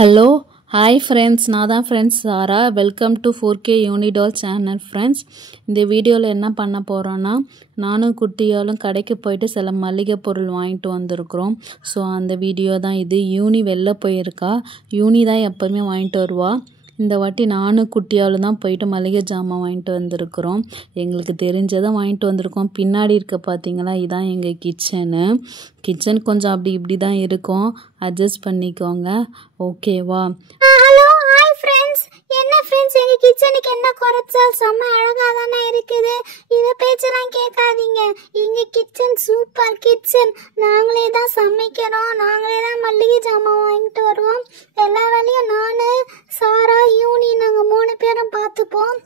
Hello hi friends, நான் தான் friends Sara. Welcome to 4K யூனிடால் சேனல் ஃப்ரெண்ட்ஸ். இந்த வீடியோவில் என்ன பண்ண போகிறோன்னா, நானும் குட்டியாலும் கடைக்கு போயிட்டு சில மளிகை பொருள் வாங்கிட்டு வந்திருக்கிறோம். ஸோ அந்த வீடியோ தான் இது. யூனி வெளில போயிருக்கா. யூனி தான் எப்போவுமே வாங்கிட்டு வருவா. இந்த வாட்டி நானும் குட்டியாலும் தான் போயிட்டு மளிகை ஜாமான் வாங்கிட்டு வந்திருக்கிறோம். எங்களுக்கு தெரிஞ்சதை வாங்கிட்டு வந்திருக்கோம். பின்னாடி இருக்க பார்த்தீங்களா, இதுதான் எங்கள் கிச்சன் கொஞ்சம் அப்படி இப்படி தான் இருக்கும், அட்ஜஸ்ட் பண்ணிக்கோங்க, ஓகேவா? Hello hi friends. என்ன ஃப்ரெண்ட்ஸ், எங்கள் கிச்சனுக்கு என்ன குறைச்சல்? செம்ம அழகாக தானே இருக்குது. இதை பேச்செல்லாம் கேட்காதீங்க. எங்கள் கிச்சன் சூப்பர் கிச்சன். நாங்களே தான் சமைக்கிறோம், நாங்களே தான் மளிகை ஜாமான் வாங்கிட்டு வருவோம். எல்லா வேலையும் நான், சாரா, யூனி நாங்கள் 3 பேரும் பார்த்துப்போம்.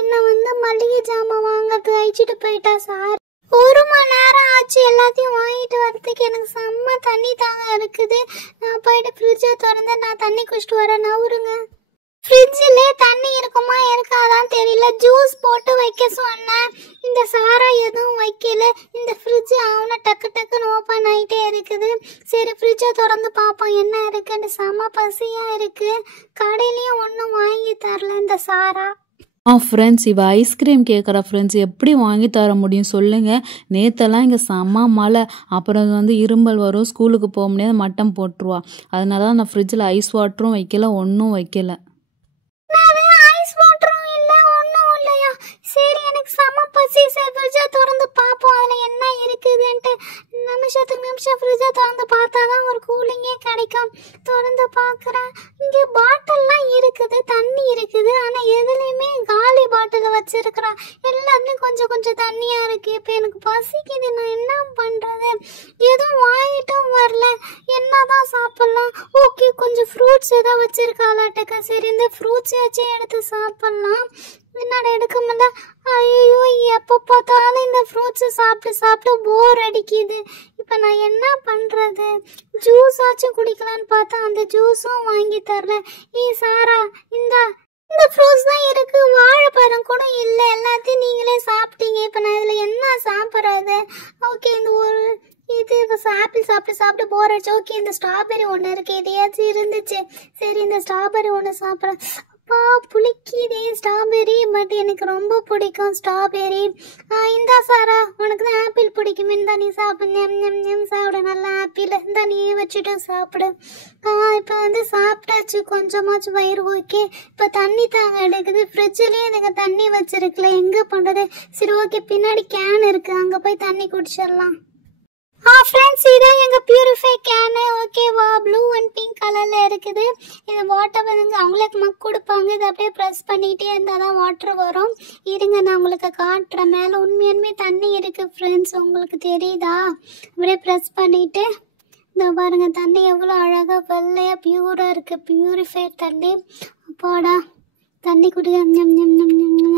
என்னை மளிகை ஜாமான் வாங்கிறது அழிச்சிட்டு போயிட்டா சார். 1 மணி நேரம் ஆச்சு எல்லாத்தையும் வாங்கிட்டு வரதுக்கு. எனக்கு செம்ம தண்ணி தாங்க இருக்குது. நான் போயிட்டு ஃப்ரிட்ஜை திறந்து நான் தண்ணி குடிச்சிட்டு வரேன். நவருங்க. ஃப்ரிட்ஜில் தண்ணி இருக்குமா இருக்காதான் தெரியல. ஜூஸ் போட்டு வைக்க சொன்னேன். இந்த சாரா எதுவும் வைக்கல. இந்த ஃப்ரிட்ஜ் அவனை டக்குன்னு ஓப்பன் ஆகிட்டே இருக்குது. சரி ஃப்ரிட்ஜை திறந்து பார்ப்போம் என்ன இருக்குன்னு. செம்ம பசியாக இருக்குது. கடையிலையும் ஒன்றும் வாங்கி தரல இந்த சாரா. ஃப்ரெண்ட்ஸ், இவ ஐஸ்கிரீம் கேட்குறா ஃப்ரெண்ட்ஸ். எப்படி வாங்கி தர முடியும் சொல்லுங்கள்? நேற்றெல்லாம் இங்கே செம்ம மழை. அப்புறம் இருமல் வரும், ஸ்கூலுக்கு போக முடியாது, மட்டம் போட்டுருவா. அதனால தான் நான் ஃப்ரிட்ஜில் ஐஸ் வாட்டரும் வைக்கல, ஒன்றும் வைக்கல. ஐஸ் வாட்டரும் இல்லை, ஒன்றும் இல்லையா? சரி எனக்கு செம்ம பசி. சரி ஃப்ரிட்ஜை திறந்து பார்ப்போம் அதில் என்ன இருக்குதுன்ட்டு. நிமிஷம் ஃப்ரிட்ஜை திறந்து பார்த்தா தான் ஒரு கூலிங்கே கிடைக்கும். திறந்து பார்க்குறேன், இங்கே பாட்டில்லாம் இருக்குது, தண்ணி இருக்குது. ஆனால் எதுலேயுமே காலி பாட்டில் வச்சிருக்கிறா. எல்லாத்துலேயும் கொஞ்சம் தண்ணியாக இருக்குது. இப்போ எனக்கு பசிக்குது, நான் என்ன பண்ணுறது? எதுவும் வாங்கிட்டும் வரல, என்ன தான் சாப்பிட்லாம்? ஓகே, கொஞ்சம் ஃப்ரூட்ஸ் ஏதாவது வச்சிருக்காளாட்டுக்க. சரி இந்த ஃப்ரூட்ஸாச்சும் எடுத்து சாப்பிட்லாம். என்னடா எடுக்க முடியல. ஐயோ, எப்போ பார்த்தாலும் இந்த ஃப்ரூட்ஸை சாப்பிட்டு போர் அடிக்குது. இப்போ நான் என்ன பண்ணுறது? ஜூஸ் ஆச்சும் குடிக்கலான்னு பார்த்தா அந்த ஜூஸும் வாங்கி தரல. சாரா, இந்த ஃப்ரூட்ஸ் தான் இருக்கு, வாழைப்பழம் கூட இல்லை. எல்லாத்தையும் நீங்களே சாப்பிட்டீங்க. இப்போ நான் இதில் என்ன சாப்பிட்றது? ஓகே, இது ஆப்பிள் சாப்பிட்டு போர் அடிச்சு. ஓகே, இந்த ஸ்ட்ராபெரி ஒன்று இருக்கு, இதையாச்சும் இருந்துச்சு. சரி இந்த ஸ்ட்ராபெரி ஒன்று சாப்பிட்றேன். அப்பா புளிக்குதே ஸ்ட்ராபெரி, பட் எனக்கு ரொம்ப பிடிக்கும் ஸ்ட்ராபெரி. இந்தா சாரா, உனக்கு தான் ஆப்பிள் பிடிக்குமே, இந்தா நீ சாப்பிடு. சாப்பிடு, நல்லா ஆப்பிள் இந்தா நீ வச்சுட்டு சாப்பிடு. இப்போ சாப்பிட்டாச்சு, கொஞ்சமாச்சும் வயிறு ஓகே. இப்போ தண்ணி தாங்க எடுக்குது. ஃப்ரிட்ஜ்லேயே எனக்கு தண்ணி வச்சிருக்கல, எங்கே பண்ணுறது? சரி ஓகே, பின்னாடி கேன் இருக்கு, அங்கே போய் தண்ணி குடிச்சிடலாம். ஃப்ரெண்ட்ஸ், இதான் எங்கள் பியூரிஃபை கேனு, ஓகேவா? ப்ளூ அண்ட் பிங்க் கலரில் இருக்குது. இது வாட்டர் அவங்களுக்கு மக் கொடுப்பாங்க. இதை அப்படியே ப்ரெஸ் பண்ணிகிட்டே இருந்தால் தான் வாட்டர் வரும். இருங்க நான் உங்களுக்கு காட்டுறேன். மேலே உண்மையாலுமே தண்ணி இருக்குது ஃப்ரெண்ட்ஸ், உங்களுக்கு தெரியுதா? அப்படியே ப்ரெஸ் பண்ணிவிட்டு இந்த பாருங்கள், தண்ணி எவ்வளோ அழகாக வெள்ளையாக ப்யூராக இருக்குது. பியூரிஃபைட் தண்ணி. அப்பாடா, தண்ணி குடி.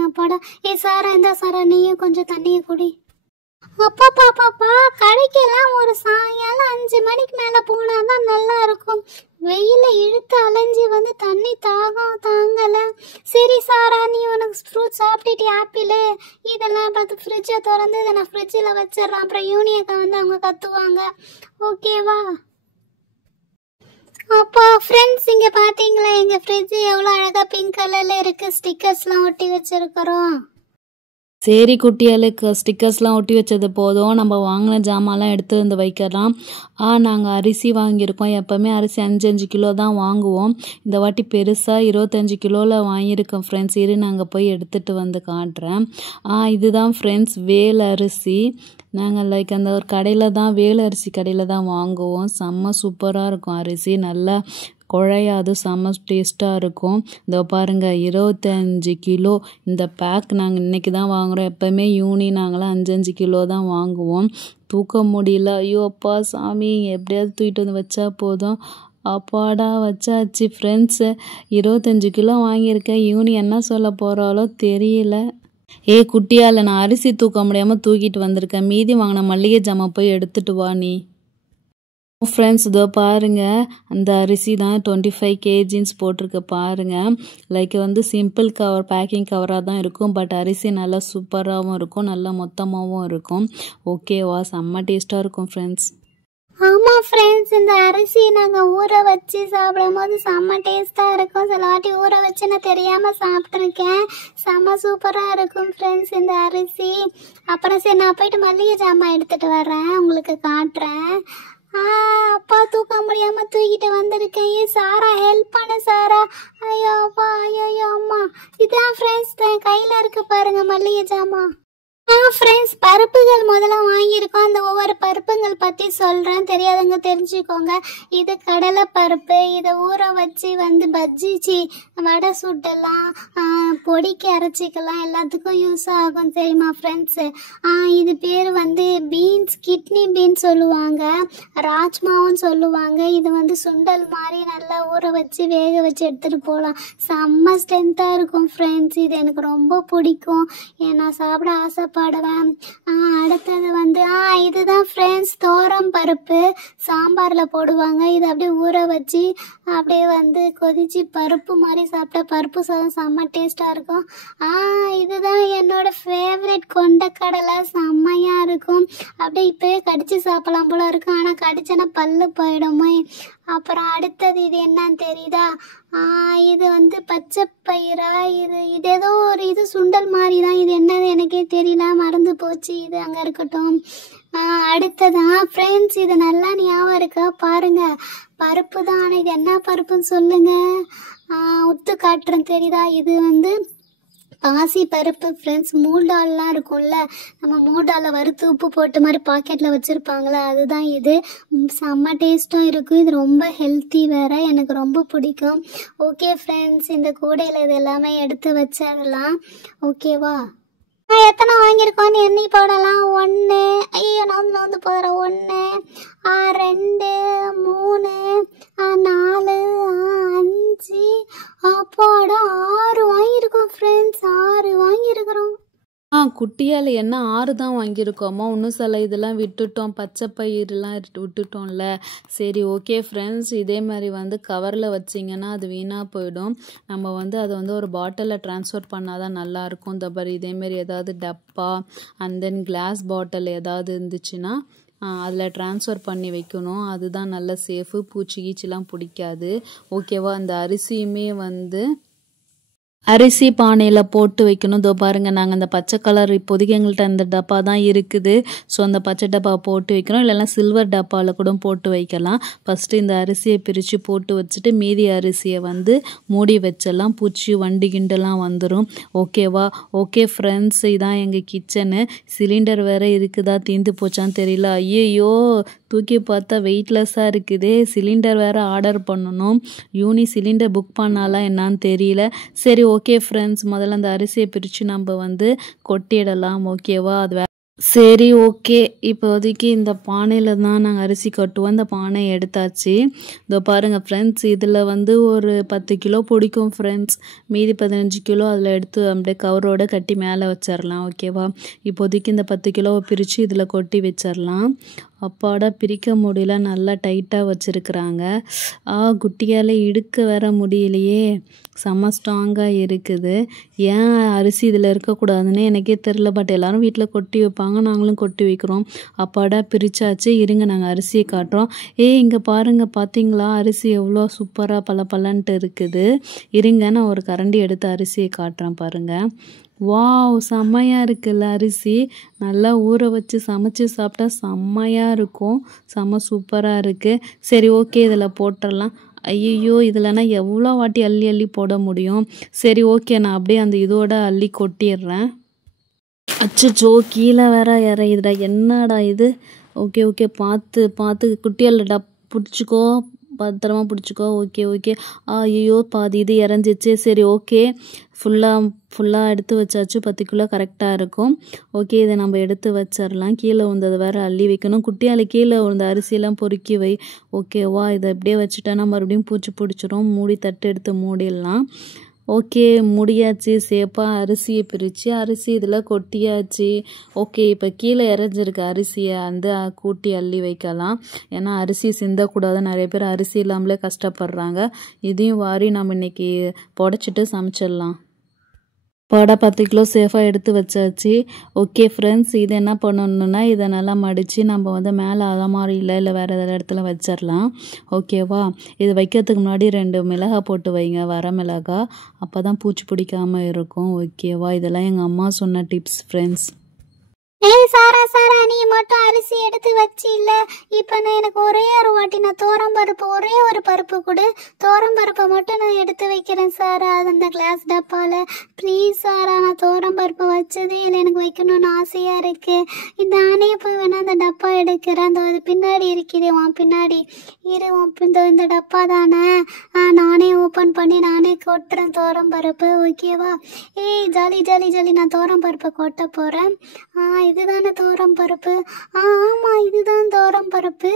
அப்பாடா. சாரா, இந்த சாரா நீயும் கொஞ்சம் தண்ணியை குடி. அப்பா கடைக்கெல்லாம் ஒரு சாயங்காலம் 5 மணிக்கு மேலே போனால் தான் நல்லா இருக்கும். வெயில இழுத்து அலைஞ்சி தண்ணி தாகம் தாங்கலை. சரி சாரா, நீ உனக்கு ஃப்ரூட் சாப்பிட்டுட்டு ஆப்பிள் இதெல்லாம் பார்த்து ஃப்ரிட்ஜை திறந்து இதை நான் ஃப்ரிட்ஜில் வச்சிடறேன். அப்புறம் யூனியக்கா அவங்க கத்துவாங்க, ஓகேவா? அப்பா ஃப்ரெண்ட்ஸ், இங்கே பார்த்தீங்களா எங்கள் ஃப்ரிட்ஜ் எவ்வளோ அழகாக பிங்க் கலரில் இருக்குது. ஸ்டிக்கர்ஸ்லாம் ஒட்டி வச்சுருக்கிறோம். சரி குட்டியாளுக்கு ஸ்டிக்கர்ஸ்லாம் ஒட்டி வச்சது போதும். நம்ம வாங்கின ஜாமான்லாம் எடுத்து வைக்கலாம். நாங்கள் அரிசி வாங்கியிருக்கோம். எப்போவுமே அரிசி 5 கிலோ தான் வாங்குவோம். இந்த வாட்டி பெருசாக 25 கிலோவில் வாங்கியிருக்கோம் ஃப்ரெண்ட்ஸ். இரு நாங்கள் போய் எடுத்துகிட்டு காட்டுறேன். இதுதான் ஃப்ரெண்ட்ஸ் வேல் அரிசி. நாங்கள் அந்த ஒரு கடையில் தான், வேல் அரிசி கடையில் தான் வாங்குவோம். செம்ம சூப்பராக இருக்கும் அரிசி, நல்லா குழையாது, செம்ம டேஸ்ட்டாக இருக்கும். இதோ பாருங்கள், 25 கிலோ இந்த பேக் நாங்கள் இன்றைக்கி தான் வாங்குகிறோம். எப்போவுமே யூனி நாங்களாம் 5 கிலோ தான் வாங்குவோம். தூக்க முடியல. ஐயோ அப்பா சாமி, எப்படியாவது தூக்கிட்டு வச்சா போதும். அப்பாடா வச்சாச்சு ஃப்ரெண்ட்ஸு. 25 கிலோ வாங்கியிருக்கேன். யூனி என்ன சொல்ல போகிறாலோ தெரியல. குட்டியால் நான் அரிசி தூக்க முடியாமல் தூக்கிட்டு வந்திருக்கேன். மீதி வாங்கின மளிகை ஜாமான் போய் எடுத்துகிட்டு வா நீ. ஃப்ரெண்ட்ஸ், இதோ பாருங்கள், அந்த அரிசி தான் 25 kgs போட்டிருக்கு பாருங்கள். சிம்பிள் கவர், பேக்கிங் கவராக தான் இருக்கும். பட் அரிசி நல்லா சூப்பராகவும் இருக்கும், நல்லா மொத்தமாகவும் இருக்கும். ஓகேவா? செம்ம டேஸ்ட்டாக இருக்கும் ஃப்ரெண்ட்ஸ். ஆமாம் ஃப்ரெண்ட்ஸ், இந்த அரிசி நாங்கள் ஊற வச்சு சாப்பிடும் போது செம்ம டேஸ்ட்டாக இருக்கும். சில வாட்டி ஊற வச்சு நான் தெரியாமல் சாப்பிட்ருக்கேன். செம்ம சூப்பராக இருக்கும் ஃப்ரெண்ட்ஸ் இந்த அரிசி. அப்புறம் சரி நான் போயிட்டு மல்லிகை ஜாமான் எடுத்துகிட்டு வரேன், உங்களுக்கு காட்டுறேன். அப்பா தூக்க முடியாமல் தூக்கிட்டு வந்திருக்கேன். சாரா ஹெல்ப் பண்ண சாரா. ஐயோ அப்பா, ஐயோ அம்மா. இதான் ஃப்ரெண்ட்ஸ் என் கையில் இருக்கு பாருங்க மல்லிகை ஜாமான். ஃப்ரெண்ட்ஸ், பருப்புகள் முதல்ல வாங்கியிருக்கோம். அந்த ஒவ்வொரு பருப்புகள் பற்றி சொல்கிறேன், தெரியாதவங்க தெரிஞ்சுக்கோங்க. இது கடலை பருப்பு. இதை ஊற வச்சு பஜ்ஜி வடை சுட்டெல்லாம் பொடிக்கு அரைச்சிக்கலாம், எல்லாத்துக்கும் யூஸ் ஆகும் தெரியுமா ஃப்ரெண்ட்ஸு. இது பேர் பீன்ஸ், கிட்னி பீன்ஸ் சொல்லுவாங்க, ராஜ்மாவும் சொல்லுவாங்க. இது சுண்டல் மாதிரி நல்லா ஊற வச்சு வேக வச்சு எடுத்துகிட்டு போகலாம். செம்ம ஸ்ட்ரென்த்தாக இருக்கும் ஃப்ரெண்ட்ஸ். இது எனக்கு ரொம்ப பிடிக்கும், நான் சாப்பிட ஆசைப்படுவேன். அடுத்தது இதுதான் ஃப்ரெண்ட்ஸ் தோரம் பருப்பு. சாம்பாரில் போடுவாங்க. இது அப்படியே ஊற வச்சு அப்படியே கொதிச்சு பருப்பு மாதிரி சாப்பிட்டா பருப்பு சாதம் செம்ம டேஸ்ட்டாக இருக்கும். இதுதான் என்னோட ஃபேவரட் கொண்டக்கடலை. செம்மையாக இருக்கும். அப்படியே இப்போயே கடிச்சு சாப்பிடலாம் போல இருக்கும், ஆனால் கடிச்சேன்னா பல்லு போயிடுமே. அப்புறம் அடுத்தது இது என்னன்னு தெரியுதா? இது பச்சை பயிரா, இது ஏதோ ஒரு சுண்டல் மாதிரி தான். இது என்னது எனக்கே தெரியல, மறந்து போச்சு. இது அங்கே இருக்கட்டும். அடுத்ததான் ஃப்ரெண்ட்ஸ், இது நல்லா ஞாபகம் இருக்கா பாருங்க, பருப்பு தான். ஆனால் இது என்ன பருப்புன்னு சொல்லுங்க, உத்து காட்டுறேன் தெரியுதா? இது பாசி பருப்பு ஃப்ரெண்ட்ஸ். மூடால்லாம் இருக்கும்ல, நம்ம மூடால வறுத்து உப்பு போட்டு மாதிரி பாக்கெட்டில் வச்சுருப்பாங்களே, அதுதான் இது. செம்ம டேஸ்ட்டும் இருக்கும். இது ரொம்ப ஹெல்த்தி வேறு, எனக்கு ரொம்ப பிடிக்கும். ஓகே ஃப்ரெண்ட்ஸ், இந்த கூடையில் இது எல்லாமே எடுத்து வச்சிடலாம். ஓகேவா? எத்தனை வாங்கியிருக்கோன்னு எண்ணி போடலாம். 1, ஐயோ நோந்து போடுறேன். 1, 2, 3, 4, 5, அப்பாடா 6 வாங்கியிருக்கோம் ஃப்ரெண்ட்ஸ். 6 வாங்கியிருக்கிறோம். குட்டியால் என்ன 6 தான் வாங்கியிருக்கோமா? இன்னும் சில இதெல்லாம் விட்டுட்டோம், பச்சை பயிரெலாம் விட்டுட்டோம்ல. சரி ஓகே ஃப்ரெண்ட்ஸ், இதே மாதிரி கவரில் வச்சிங்கன்னா அது வீணாக போயிடும். நம்ம அதை ஒரு பாட்டிலில் ட்ரான்ஸ்ஃபர் பண்ணால் தான் நல்லாயிருக்கும். இந்த மாதிரி இதேமாரி ஏதாவது டப்பா அண்ட் தென் கிளாஸ் பாட்டில் ஏதாவது இருந்துச்சுன்னா அதில் ட்ரான்ஸ்ஃபர் பண்ணி வைக்கணும். அதுதான் நல்ல சேஃபு, பூச்சி கீச்சிலாம் பிடிக்காது. ஓகேவா? அந்த அரிசியுமே அரிசி பானையில் போட்டு வைக்கணும். இதோ பாருங்கள், நாங்கள் அந்த பச்சை கலர் இப்போதைக்கு எங்கள்கிட்ட அந்த டப்பா தான் இருக்குது. ஸோ அந்த பச்சை டப்பா போட்டு வைக்கிறோம், இல்லைன்னா சில்வர் டப்பாவில் கூட போட்டு வைக்கலாம். ஃபஸ்ட்டு இந்த அரிசியை பிரித்து போட்டு வச்சுட்டு மீதி அரிசியை மூடி வச்சிடலாம். பூச்சி வண்டு கிண்டெல்லாம் வந்துடும். ஓகேவா? ஓகே ஃப்ரெண்ட்ஸ், இதான் எங்கள் கிச்சனு. சிலிண்டர் வேறு இருக்குதா தீர்ந்து போச்சான்னு தெரியல. ஐயோ தூக்கி பார்த்தா வெயிட்லெஸ்ஸாக இருக்குதே. சிலிண்டர் வேறு ஆர்டர் பண்ணணும். சிலிண்டர் புக் பண்ணாலாம் என்னான்னு தெரியல. சரி ஓகே ஃப்ரெண்ட்ஸ், முதல்ல அந்த அரிசியை பிரித்து நம்ம கொட்டிடலாம். ஓகேவா? அது சரி ஓகே, இப்போதைக்கு இந்த பானையில் தான் நாங்கள் அரிசி கட்டுவோம். இந்த பானை எடுத்தாச்சு. இதோ பாருங்கள் ஃப்ரெண்ட்ஸ், இதில் ஒரு 10 கிலோ பிடிக்கும் ஃப்ரெண்ட்ஸ். மீதி 15 கிலோ அதில் எடுத்து அப்படியே கவரோடு கட்டி மேலே வச்சிடலாம். ஓகேவா? இப்போதைக்கு இந்த 10 கிலோவை பிரித்து இதில் கொட்டி வச்சிடலாம். அப்பாடா பிரிக்க முடியல, நல்லா டைட்டாக வச்சுருக்குறாங்க. குட்டியால் இடுக்க வேற முடியலையே, செம்ம ஸ்ட்ராங்காக இருக்குது. ஏன் அரிசி இதில் இருக்கக்கூடாதுன்னு எனக்கே தெரில. பட் எல்லோரும் வீட்டில் கொட்டி வைப்பாங்க, நாங்களும் கொட்டி வைக்கிறோம். அப்பாடா பிரித்தாச்சு. இருங்க நாங்கள் அரிசியை காட்டுறோம். இங்கே பாருங்கள், பார்த்தீங்களா அரிசி எவ்வளோ சூப்பராக பலன்ட்டு இருக்குது. இருங்க நான் ஒரு கரண்டி எடுத்து அரிசியை காட்டுறேன் பாருங்கள். வாவ், செம்மையாக இருக்குல்ல அரிசி. நல்லா ஊற வச்சு சமைச்சு சாப்பிட்டா செம்மையாக இருக்கும். செம்ம சூப்பராக இருக்குது. சரி ஓகே, இதில் போட்டுடலாம். ஐயோ இதில்னா எவ்வளோ வாட்டி அள்ளி அள்ளி போட முடியும்? சரி ஓகே, நான் அப்படியே அந்த இதோட அள்ளி கொட்டிடுறேன். அச்சோ கீழே வேற இறையுதுடா, என்னடா இது? ஓகே ஓகே, பார்த்து குட்டியால் பிடிச்சிக்கோ, பத்திரமா பிடிச்சிக்கோ. ஓகே. ஐயோ பாதி இது இறஞ்சிச்சு. சரி ஓகே, ஃபுல்லாக எடுத்து வச்சாச்சு. 10 கிலோ கரெக்டாக இருக்கும். ஓகே, இதை நம்ம எடுத்து வச்சிடலாம். கீழே விழுந்தது வேறு அள்ளி வைக்கணும். குட்டியால் கீழே விழுந்த அரிசியெல்லாம் பொறுக்கி வை. ஓகேவா? இதை அப்படியே வச்சுட்டோன்னா மறுபடியும் பூச்சி பிடிச்சிரும். மூடி தட்டு எடுத்து மூடிடலாம். ஓகே, முடியாச்சு. சேஃபாக அரிசியை பிரித்து அரிசி இதில் கொட்டியாச்சு. ஓகே, இப்போ கீழே இறஞ்சிருக்க அரிசியை கூட்டி அள்ளி வைக்கலாம். ஏன்னா அரிசி சிந்தக்கூடாது, நிறைய பேர் அரிசி இல்லாமலே கஷ்டப்படுறாங்க. இதையும் வாரி நம்ம இன்றைக்கி புடச்சிட்டு சமைச்சிடலாம். பாடா 10 கிலோ சேஃபாக எடுத்து வச்சாச்சு. ஓகே ஃப்ரெண்ட்ஸ், இது என்ன பண்ணணுன்னா இதை நல்லா மடித்து நம்ம வந்து மேலே அலமாரியில் இல்லை வேறு ஏதாவது இடத்துல வச்சிடலாம். ஓகேவா? இது வைக்கிறதுக்கு முன்னாடி 2 மிளகாய் போட்டு வைங்க, வர மிளகாய். அப்போ தான் பூச்சி பிடிக்காமல் இருக்கும். ஓகேவா? இதெல்லாம் எங்கள் அம்மா சொன்ன டிப்ஸ் ஃப்ரெண்ட்ஸ். ஏய் சாரா நீ மட்டும் அரிசி எடுத்து வச்சு இல்லை இப்போ நான் எனக்கு ஒரே ஒரு வாட்டி நான் பருப்பு ஒரே ஒரு பருப்பு கொடு. பருப்பை மட்டும் நான் எடுத்து வைக்கிறேன் சாரா, அது அந்த கிளாஸ் டப்பாவில். ப்ளீஸ் சாரா, நான் பருப்பை வச்சதே இல்லை, எனக்கு வைக்கணும்னு ஆசையாக இருக்குது. நானே போய் வேணா அந்த டப்பா எடுக்கிறேன். அந்த அது பின்னாடி இருக்குது, உன் பின்னாடி இரு. இந்த டப்பா தானே, நானே ஓப்பன் பண்ணி நானே கொட்டுறேன் பருப்பு. ஓகேவா? ஏய் ஜாலி ஜாலி ஜாலி, நான் பருப்பை கொட்ட போகிறேன். இதுதானே பருப்பு? ஆமாம், இதுதான் பருப்பு.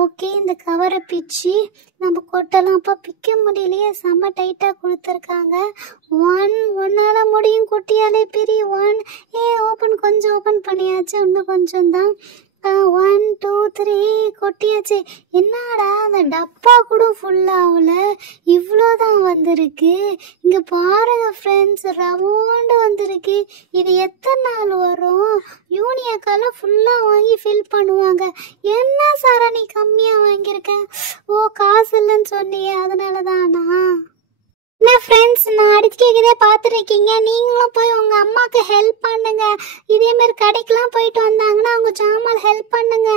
ஓகே, இந்த கவரை பிச்சு நம்ம கொட்டலாம். அப்போ பிக்க முடியலையே, செம்ம டைட்டாக கொடுத்துருக்காங்க. ஒன்றால் முடியும் குட்டியாலே பிரி. கொஞ்சம் ஓப்பன் பண்ணியாச்சு, இன்னும் கொஞ்சம் தான். 1 2 3 கொட்டியாச்சு. என்னடா அந்த டப்பா கூட ஃபுல்லாகல, இவ்வளோதான் வந்திருக்கு. இங்கே பாருங்க ஃப்ரெண்ட்ஸ், ரவுண்டு வந்திருக்கு. இது எத்தனை நாள் வரும்? யூனியாக்கால ஃபுல்லாக வாங்கி ஃபில் பண்ணுவாங்க. என்ன சாரா நீ கம்மியாக வாங்கியிருக்க? காசு இல்லைன்னு சொன்னியே, அதனால தானா? என்ன ஃப்ரெண்ட்ஸ், நான் அடிச்சுக்கே பார்த்துருக்கீங்க. நீங்களும் போய் உங்கள் அம்மாவுக்கு ஹெல்ப் பண்ணுங்க. இதேமாரி கடைக்கெலாம் போயிட்டு வந்தாங்கன்னா அவங்க ஜாமான் ஹெல்ப் பண்ணுங்க.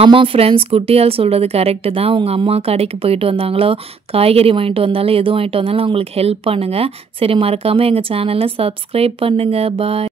ஆமாம் ஃப்ரெண்ட்ஸ், குட்டியால் சொல்கிறது கரெக்டு தான். உங்கள் அம்மா கடைக்கு போயிட்டு வந்தாங்களோ, காய்கறி வாங்கிட்டு வந்தாலும் எதுவும் வாங்கிட்டு வந்தாலும் அவங்களுக்கு ஹெல்ப் பண்ணுங்கள். சரி, மறக்காமல் எங்கள் சேனலை சப்ஸ்கிரைப் பண்ணுங்கள். பாய்.